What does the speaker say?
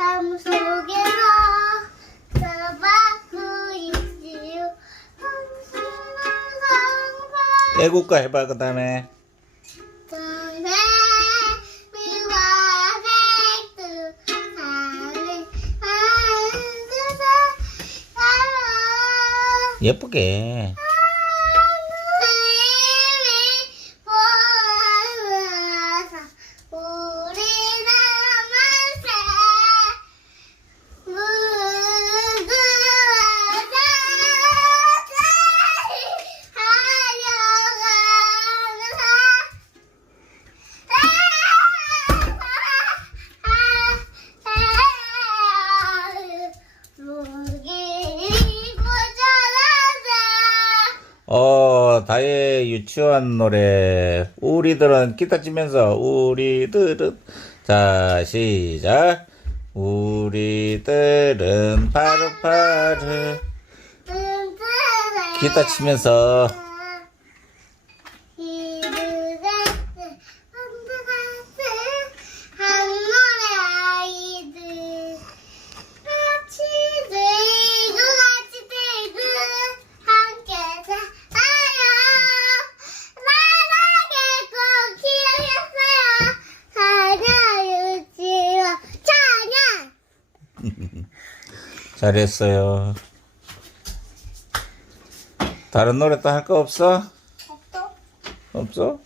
삶 속에서 살아가고 있지요. 당신의 삶 애국가 해봐 그 다음에. 예쁘게 어 다혜 유치원 노래 우리들은 기타 치면서 우리들은 자 시작. 우리들은 파르파르 기타 치면서 잘했어요 다른 노래 또 할 거 없어? 없어? 없어?